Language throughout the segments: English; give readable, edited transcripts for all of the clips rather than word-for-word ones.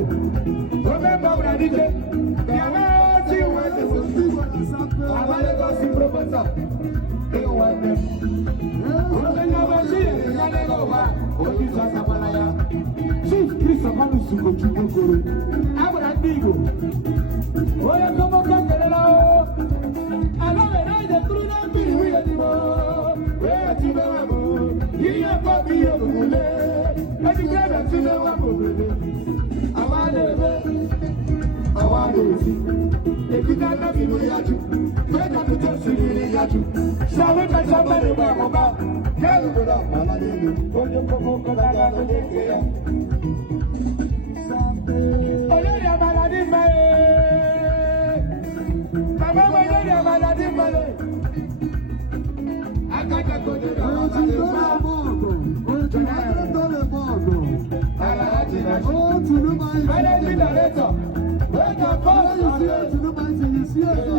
Remember when I did it? Yamachi was the Amalegosi professor. They want them. Chief Chris Amanusu Kochukokoro. Abra Digo. Oya como candelero. Alove na de truna mi wiya dibo. Wea tina wamo. Iya kopi yo mule. Adi kaya tina wamo bebe. Awade be. Awade si. Ekita na mi yaju. Weka tuto siri yaju. Sawe kachamba ni wamo. Quero mudar para ele, onde eu vou colocar a mulher. Olha a bala de mãe, mamãe olha a bala de mãe. A caca toda a bala de mãe, onde eu vou a la latina, onde não vai, vai na direita, vai na porta, you cannot see it,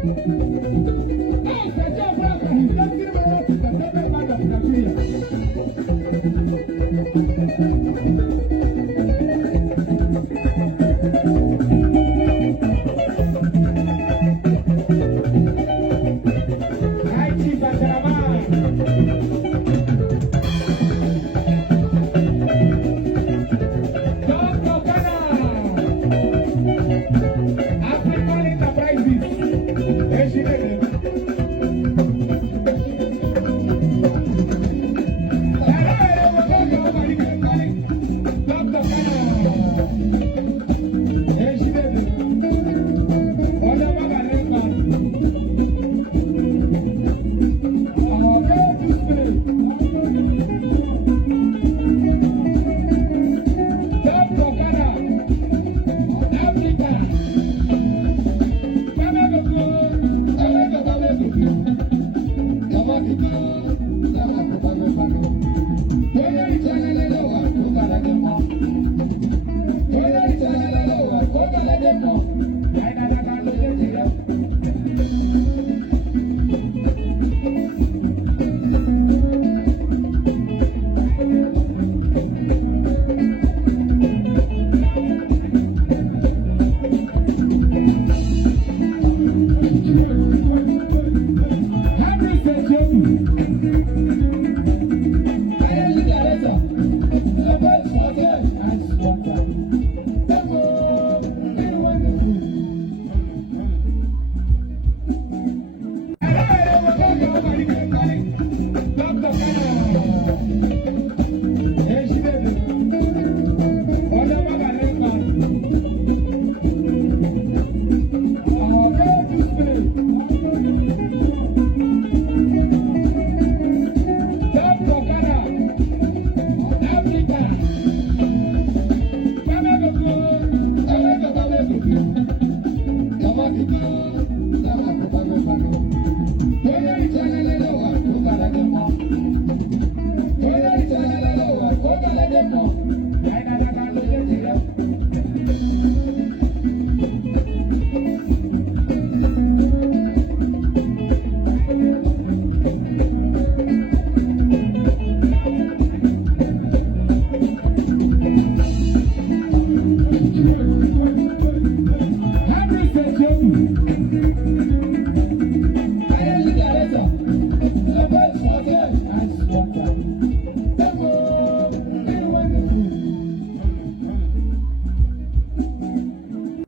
Come on,